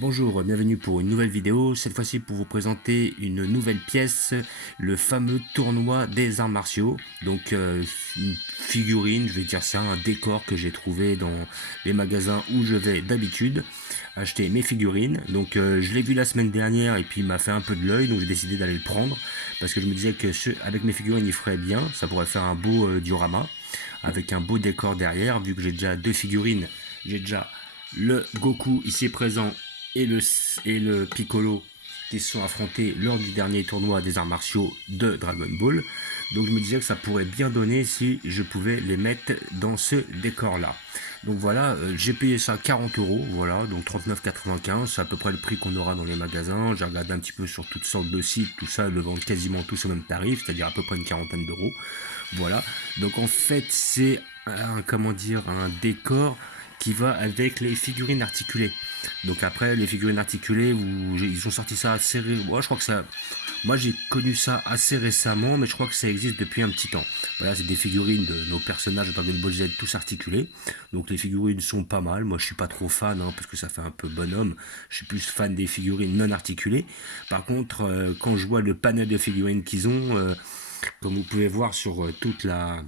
Bonjour, bienvenue pour une nouvelle vidéo, cette fois-ci pour vous présenter une nouvelle pièce, le fameux tournoi des arts martiaux. Donc une figurine, je vais dire ça, un décor que j'ai trouvé dans les magasins où je vais d'habitude acheter mes figurines. Donc je l'ai vu la semaine dernière et puis il m'a fait un peu de l'œil, donc j'ai décidé d'aller le prendre parce que je me disais que avec mes figurines il ferait bien, ça pourrait faire un beau diorama avec un beau décor derrière, vu que j'ai déjà deux figurines, j'ai déjà le Goku ici présent et le Piccolo qui se sont affrontés lors du dernier tournoi des arts martiaux de Dragon Ball. Donc je me disais que ça pourrait bien donner si je pouvais les mettre dans ce décor là. Donc voilà, j'ai payé ça 40 euros, voilà, donc 39,95, c'est à peu près le prix qu'on aura dans les magasins. J'ai regardé un petit peu sur toutes sortes de sites, tout ça, ils le vendent quasiment tous au même tarif, c'est-à-dire à peu près une quarantaine d'euros. Voilà, donc en fait c'est un décor qui va avec les figurines articulées. Donc après, les figurines articulées, ils ont sorti ça assez. Ouais, je crois que ça. Moi, j'ai connu ça assez récemment, mais je crois que ça existe depuis un petit temps. Voilà, c'est des figurines de nos personnages de Dragon Ball Z tous articulés. Donc les figurines sont pas mal. Moi, je suis pas trop fan, parce que ça fait un peu bonhomme. Je suis plus fan des figurines non articulées. Par contre, quand je vois le panel de figurines qu'ils ont, comme vous pouvez voir sur toute la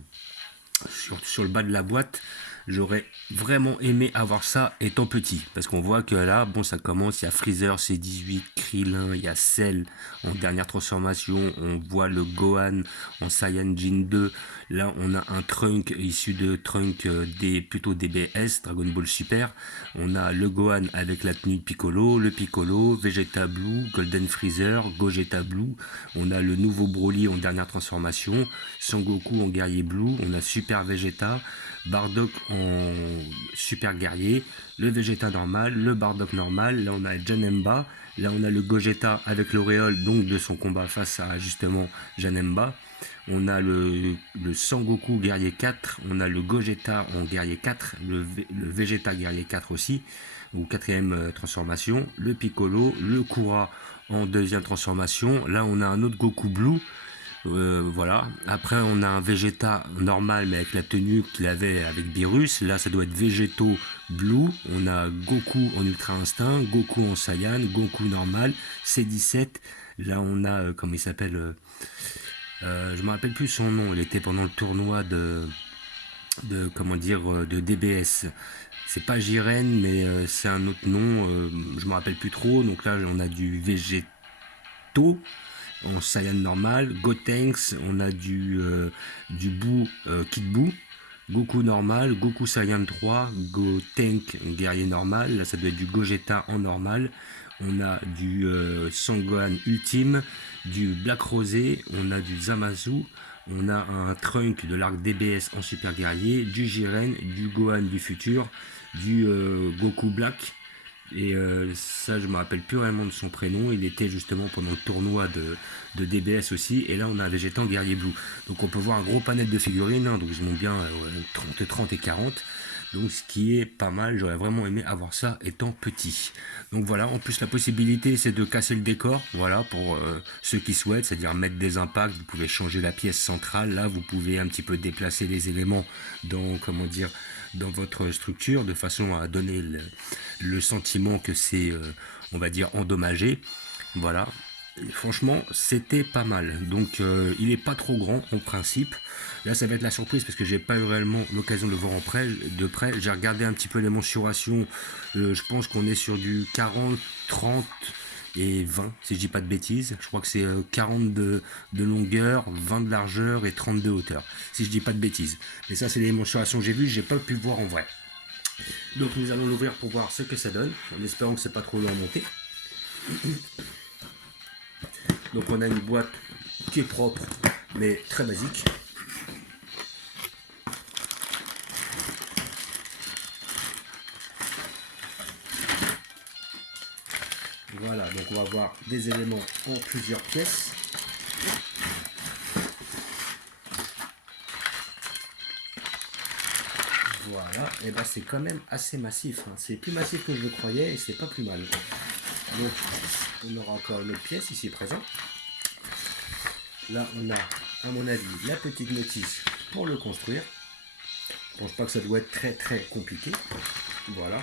sur le bas de la boîte, j'aurais vraiment aimé avoir ça étant petit. Parce qu'on voit que là, bon, ça commence, il y a Freezer C18, Krillin, il y a Cell en dernière transformation, on voit le Gohan en Saiyajin 2. Là, on a un Trunk issu de Trunk plutôt DBS, Dragon Ball Super. On a le Gohan avec la tenue de Piccolo, le Piccolo, Vegeta Blue, Golden Freezer, Gogeta Blue. On a le nouveau Broly en dernière transformation, Sangoku en guerrier Blue, on a Super Vegeta, Bardock en super guerrier, le Vegeta normal, le Bardock normal, là on a Janemba, là on a le Gogeta avec l'auréole donc de son combat face à justement Janemba. On a le Sangoku guerrier 4, on a le Gogeta en guerrier 4, le Vegeta guerrier 4 aussi, ou quatrième transformation, le Piccolo, le Kura en deuxième transformation. Là on a un autre Goku Blue. Voilà. Après, on a un Vegeta normal, mais avec la tenue qu'il avait avec Beerus. Là, ça doit être Végéto Blue. On a Goku en Ultra Instinct, Goku en Saiyan, Goku normal, C17. Là, on a, comment il s'appelle je me rappelle plus son nom. Il était pendant le tournoi de DBS. C'est pas Jiren, mais c'est un autre nom. Je me rappelle plus trop. Donc là, on a du Végéto en Saiyan normal, Gotenks, on a du Buu, Kid Buu, Goku normal, Goku Saiyan 3, Gotenk guerrier normal, là ça doit être du Gogeta en normal, on a du Sangohan ultime, du Black Rosé, on a du Zamasu, on a un Trunk de l'arc DBS en super guerrier, du Jiren, du Gohan du futur, du Goku Black, et ça, je me rappelle plus vraiment de son prénom. Il était justement pendant le tournoi de DBS aussi. Et là, on a un Vegeta en guerrier blue. Donc, on peut voir un gros panel de figurines. Donc, ils ont bien 30 et 40. Donc, ce qui est pas mal. J'aurais vraiment aimé avoir ça étant petit. Donc, voilà. En plus, la possibilité, c'est de casser le décor. Voilà, pour ceux qui souhaitent. C'est-à-dire mettre des impacts. Vous pouvez changer la pièce centrale. Là, vous pouvez un petit peu déplacer les éléments dans, comment dire, dans votre structure de façon à donner le sentiment que c'est, on va dire, endommagé. Voilà. Et franchement, c'était pas mal. Donc, il est pas trop grand en principe. Là, ça va être la surprise parce que j'ai pas eu réellement l'occasion de le voir de près. J'ai regardé un petit peu les mensurations. Je pense qu'on est sur du 40, 30 et 20, si je dis pas de bêtises. Je crois que c'est 40 de longueur, 20 de largeur et 30 de hauteur, si je dis pas de bêtises. Mais ça, c'est les mensurations que j'ai vues, j'ai pas pu voir en vrai. Donc nous allons l'ouvrir pour voir ce que ça donne, en espérant que c'est pas trop long à monter. Donc on a une boîte qui est propre, mais très basique. Voilà, donc on va avoir des éléments en plusieurs pièces. Voilà, et ben c'est quand même assez massif. C'est plus massif que je le croyais et c'est pas plus mal. Donc on aura encore une autre pièce ici présente. Là on a, à mon avis, la petite notice pour le construire. Je pense pas que ça doit être très très compliqué. Voilà.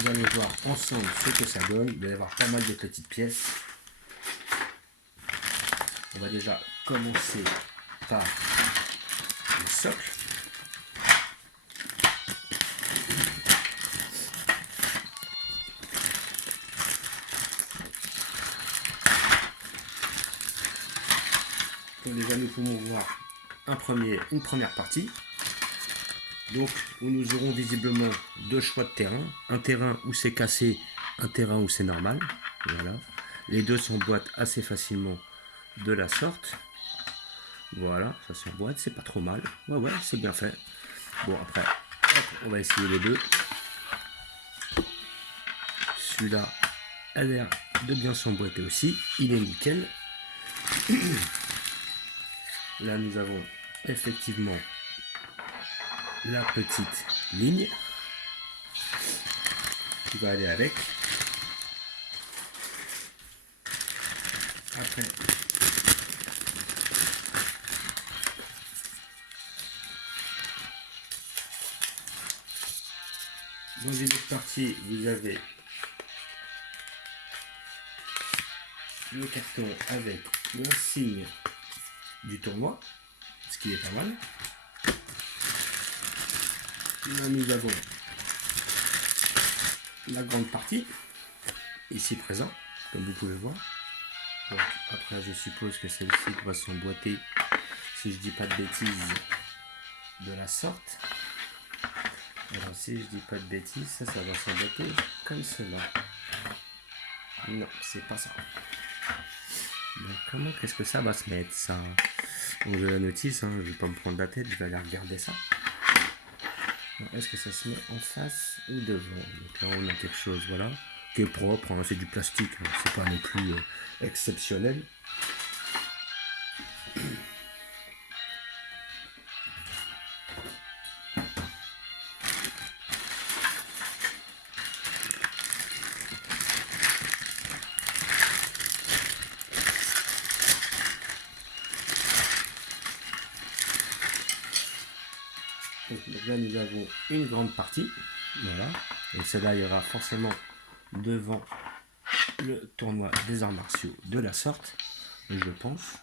Vous allez voir ensemble ce que ça donne. Il va y avoir pas mal de petites pièces. On va déjà commencer par le socle. Donc déjà nous pouvons voir une première partie. Donc où nous aurons visiblement deux choix de terrain. Un terrain où c'est cassé, un terrain où c'est normal. Voilà. Les deux s'emboîtent assez facilement de la sorte. Voilà, ça s'emboîte, c'est pas trop mal. Ouais, c'est bien fait. Bon après, hop, on va essayer les deux. Celui-là a l'air de bien s'emboîter aussi. Il est nickel. Là nous avons effectivement la petite ligne qui va aller avec. Après, dans une autre partie, vous avez le carton avec l'insigne du tournoi, ce qui est pas mal. Là, nous avons la grande partie, ici présent, comme vous pouvez voir. Donc, après, je suppose que celle-ci va s'emboîter, si je dis pas de bêtises, de la sorte. Alors, si je dis pas de bêtises, ça va s'emboîter comme cela. Non, c'est pas ça. Donc, comment qu'est-ce que ça va se mettre, ça? Donc, je la notice, hein, je vais pas me prendre la tête, je vais aller regarder ça. Est-ce que ça se met en face ou devant? Donc là, on a quelque chose, voilà, qui est propre, hein, c'est du plastique, hein, c'est pas non plus exceptionnel. Donc là, nous avons une grande partie, voilà, et celle-là ira forcément devant le tournoi des arts martiaux de la sorte, je pense.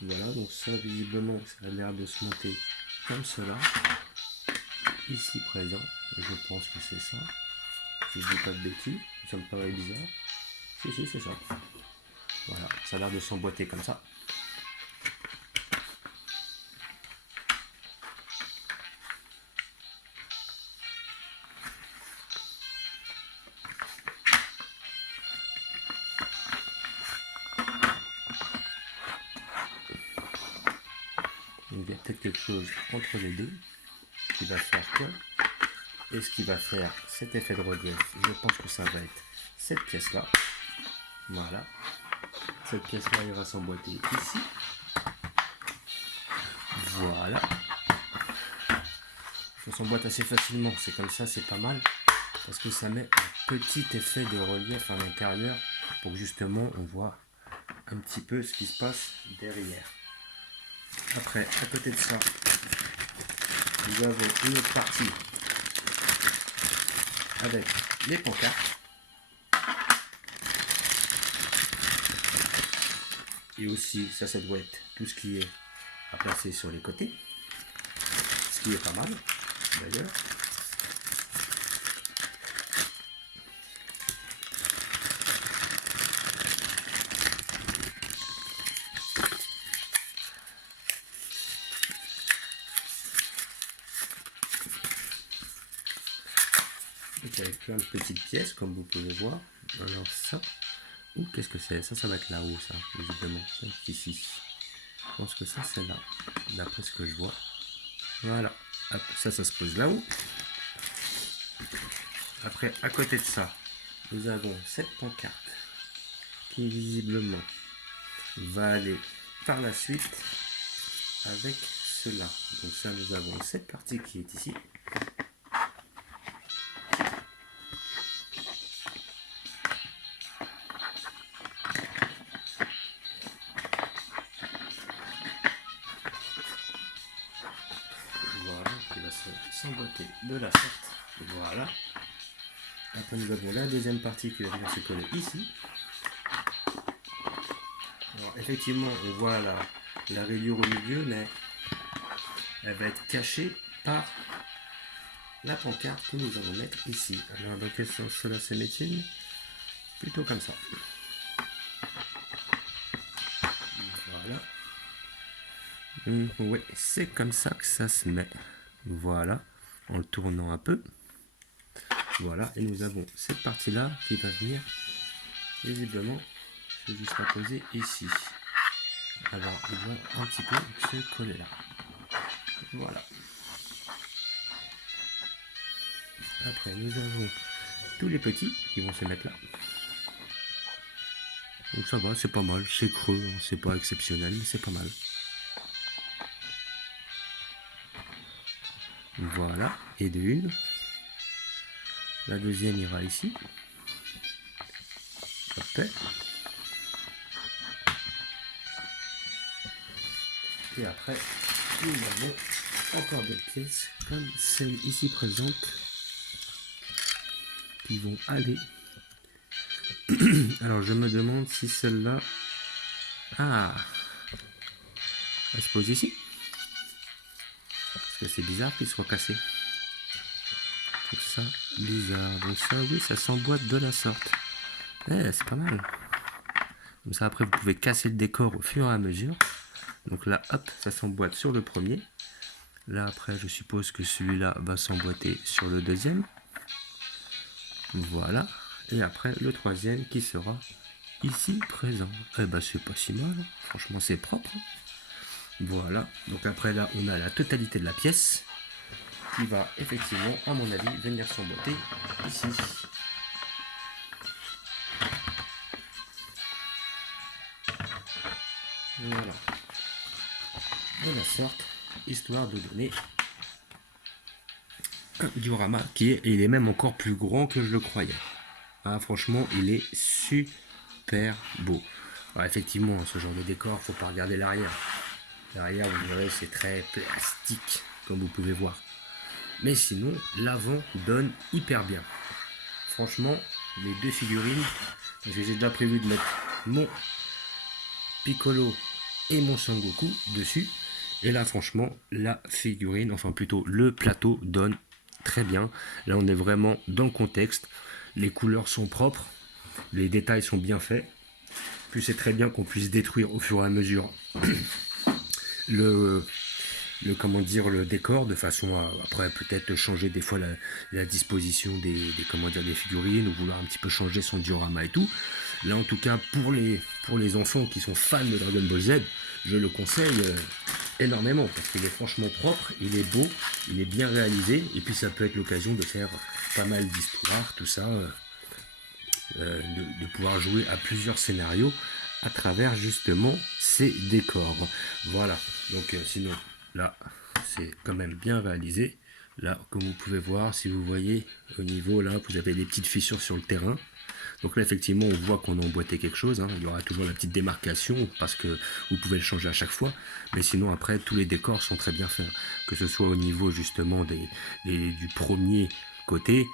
Voilà, donc ça, visiblement, ça a l'air de se monter comme cela. Ici présent, je pense que c'est ça. Si je dis pas de bêtises, ça me paraît bizarre. Si, c'est ça. Voilà, ça a l'air de s'emboîter comme ça. Donc il y a peut-être quelque chose entre les deux qui va faire quoi? Et ce qui va faire cet effet de relief, je pense que ça va être cette pièce-là. Voilà. Cette pièce-là, il va s'emboîter ici. Voilà. Ça s'emboîte assez facilement. C'est comme ça, c'est pas mal. Parce que ça met un petit effet de relief à l'intérieur pour que justement on voit un petit peu ce qui se passe derrière. Après, à côté de ça, nous avons une autre partie avec les pancartes. Et aussi, ça doit être tout ce qui est à placer sur les côtés. Ce qui est pas mal, d'ailleurs. Avec plein de petites pièces, comme vous pouvez voir. Alors ça, ou qu'est-ce que c'est? Ça va être là-haut, ça, visiblement. Ici. Je pense que ça, c'est là, d'après ce que je vois. Voilà. Hop, ça se pose là-haut. Après, à côté de ça, nous avons cette pancarte qui, visiblement, va aller par la suite avec cela. Donc ça, nous avons cette partie qui est ici. Voilà, qui va s'emboîter de la sorte. Voilà. Après nous avons la deuxième partie qui va venir se coller ici. Alors effectivement on voit la rayure au milieu, mais elle va être cachée par la pancarte que nous allons mettre ici. Alors dans quel sens cela se met-il? Plutôt comme ça. Voilà. Oui, c'est comme ça que ça se met. Voilà, en le tournant un peu. Voilà, et nous avons cette partie-là qui va venir visiblement se juste à poser ici. Alors, il va un petit peu se coller là. Voilà. Après, nous avons tous les petits qui vont se mettre là. Donc ça va, c'est pas mal. C'est creux, hein, c'est pas exceptionnel, mais c'est pas mal. Voilà, et de une. La deuxième ira ici. Hop. Et après, nous avons encore d'autres pièces comme celle ici présente qui vont aller. Alors je me demande si celle-là... Ah, elle se pose ici. Parce que c'est bizarre qu'il soit cassé. Tout ça bizarre. Donc ça, oui, ça s'emboîte de la sorte. C'est pas mal. Comme ça, après, vous pouvez casser le décor au fur et à mesure. Donc là, hop, ça s'emboîte sur le premier. Là, après, je suppose que celui-là va s'emboîter sur le deuxième. Voilà. Et après, le troisième qui sera ici présent. Eh ben, c'est pas si mal. Franchement, c'est propre. Voilà. Donc après, là, on a la totalité de la pièce qui va effectivement, à mon avis, venir s'emboîter ici. Voilà. De la sorte, histoire de donner un diorama il est même encore plus grand que je le croyais. Ah, franchement, il est super beau. Alors, effectivement, ce genre de décor, faut pas regarder l'arrière. L'arrière, vous verrez, c'est très plastique, comme vous pouvez voir. Mais sinon, l'avant donne hyper bien. Franchement, les deux figurines, j'ai déjà prévu de mettre mon Piccolo et mon Sangoku dessus. Et là, franchement, la figurine, enfin plutôt le plateau donne très bien. Là, on est vraiment dans le contexte. Les couleurs sont propres, les détails sont bien faits. Puis c'est très bien qu'on puisse détruire au fur et à mesure le décor de façon à après peut-être changer des fois la disposition des figurines ou vouloir un petit peu changer son diorama et tout. Là en tout cas pour les enfants qui sont fans de Dragon Ball Z, je le conseille énormément parce qu'il est franchement propre, il est beau, il est bien réalisé et puis ça peut être l'occasion de faire pas mal d'histoires, tout ça, de pouvoir jouer à plusieurs scénarios à travers justement ces décors. Voilà, donc sinon là c'est quand même bien réalisé. Là comme vous pouvez voir, si vous voyez au niveau là, vous avez des petites fissures sur le terrain. Donc là effectivement on voit qu'on a emboîté quelque chose, hein. Il y aura toujours la petite démarcation parce que vous pouvez le changer à chaque fois. Mais sinon après tous les décors sont très bien faits. Que ce soit au niveau justement du premier côté,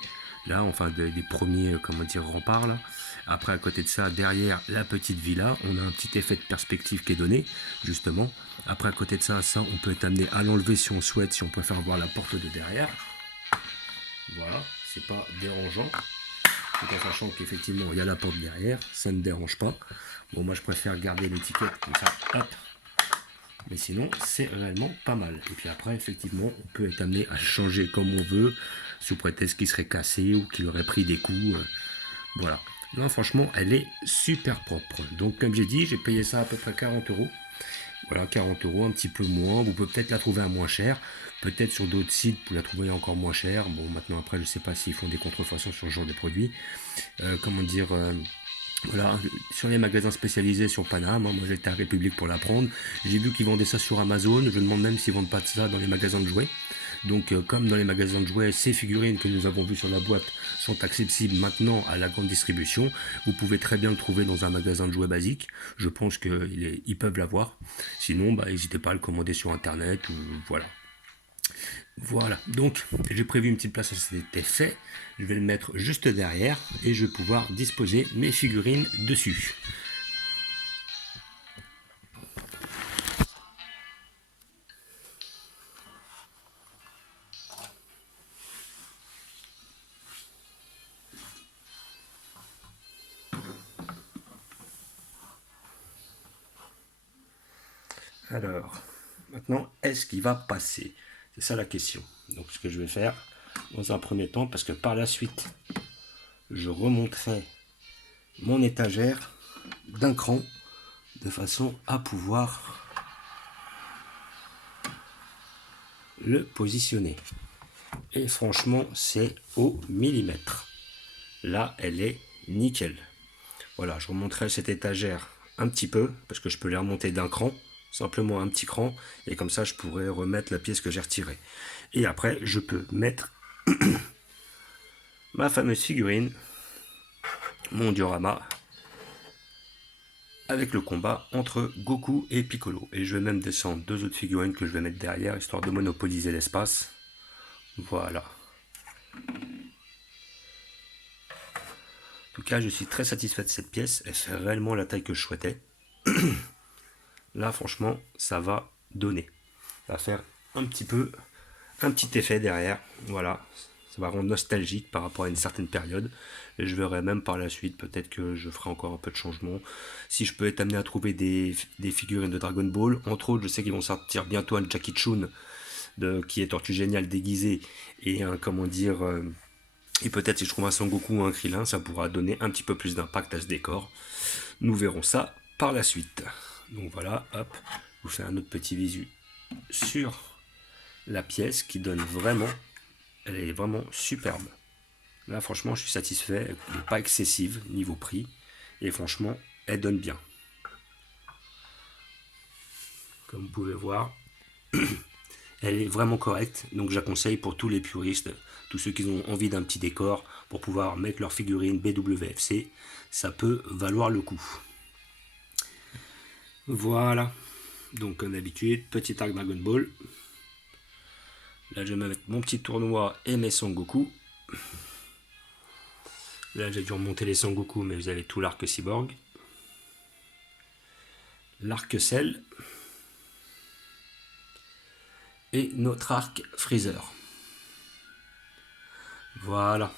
là enfin des premiers remparts là. Après à côté de ça, derrière la petite villa, on a un petit effet de perspective qui est donné justement. Après à côté de ça, on peut être amené à l'enlever si on souhaite, si on préfère voir la porte de derrière. Voilà, c'est pas dérangeant. Tout en sachant qu'effectivement il y a la porte derrière, ça ne dérange pas. Bon, moi je préfère garder l'étiquette comme ça, hop. Mais sinon c'est réellement pas mal. Et puis après effectivement on peut être amené à changer comme on veut, sous prétexte qu'il serait cassé ou qu'il aurait pris des coups. Voilà. Non, franchement elle est super propre. Donc comme j'ai dit, j'ai payé ça à peu près 40 €. Voilà, 40 €, un petit peu moins. Vous pouvez peut-être la trouver à moins cher. Peut-être sur d'autres sites, vous la trouverez encore moins cher. Bon, maintenant, après, je ne sais pas s'ils font des contrefaçons sur ce genre de produits. Voilà, sur les magasins spécialisés sur Paname, hein, moi j'étais à République pour la prendre. J'ai vu qu'ils vendaient ça sur Amazon. Je me demande même s'ils vendent pas de ça dans les magasins de jouets. Donc comme dans les magasins de jouets, ces figurines que nous avons vues sur la boîte sont accessibles maintenant à la grande distribution. Vous pouvez très bien le trouver dans un magasin de jouets basique. Je pense qu'ils peuvent l'avoir. Sinon, n'hésitez pas à le commander sur internet. Voilà. Voilà, donc j'ai prévu une petite place à cet effet. Je vais le mettre juste derrière et je vais pouvoir disposer mes figurines dessus. Alors, maintenant, est-ce qu'il va passer? C'est ça la question. Donc ce que je vais faire dans un premier temps, parce que par la suite, je remonterai mon étagère d'un cran de façon à pouvoir le positionner. Et franchement, c'est au millimètre. Là, elle est nickel. Voilà, je remonterai cette étagère un petit peu, parce que je peux les remonter d'un cran, simplement un petit cran, et comme ça, je pourrais remettre la pièce que j'ai retirée. Et après, je peux mettre ma fameuse figurine, mon diorama, avec le combat entre Goku et Piccolo. Et je vais même descendre deux autres figurines que je vais mettre derrière, histoire de monopoliser l'espace. Voilà. En tout cas, je suis très satisfait de cette pièce. Elle fait réellement la taille que je souhaitais. Là, franchement, ça va donner. Ça va faire un petit effet derrière. Voilà. Ça va rendre nostalgique par rapport à une certaine période. Et je verrai même par la suite, peut-être que je ferai encore un peu de changement. Si je peux être amené à trouver des figurines de Dragon Ball, entre autres, je sais qu'ils vont sortir bientôt un Jackie Chun, qui est Tortue Géniale déguisé, et un, comment dire, et peut-être si je trouve un Son Goku ou un Krillin, ça pourra donner un petit peu plus d'impact à ce décor. Nous verrons ça par la suite. Donc voilà, hop, je vous fais un autre petit visu sur la pièce qui donne vraiment, elle est vraiment superbe. Là franchement je suis satisfait, elle n'est pas excessive niveau prix et franchement elle donne bien. Comme vous pouvez voir, elle est vraiment correcte, donc j'acconseille pour tous les puristes, tous ceux qui ont envie d'un petit décor pour pouvoir mettre leur figurine BWFC, ça peut valoir le coup. Voilà, donc comme d'habitude, petit arc Dragon Ball. Là, je vais mettre mon petit tournoi et mes Son Goku. Là, j'ai dû remonter les Son Goku, mais vous avez tout l'arc Cyborg. L'arc Cell. Et notre arc Freezer. Voilà.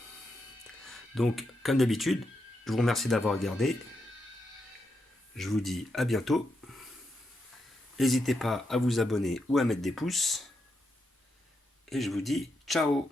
Donc, comme d'habitude, je vous remercie d'avoir regardé. Je vous dis à bientôt. N'hésitez pas à vous abonner ou à mettre des pouces. Et je vous dis ciao.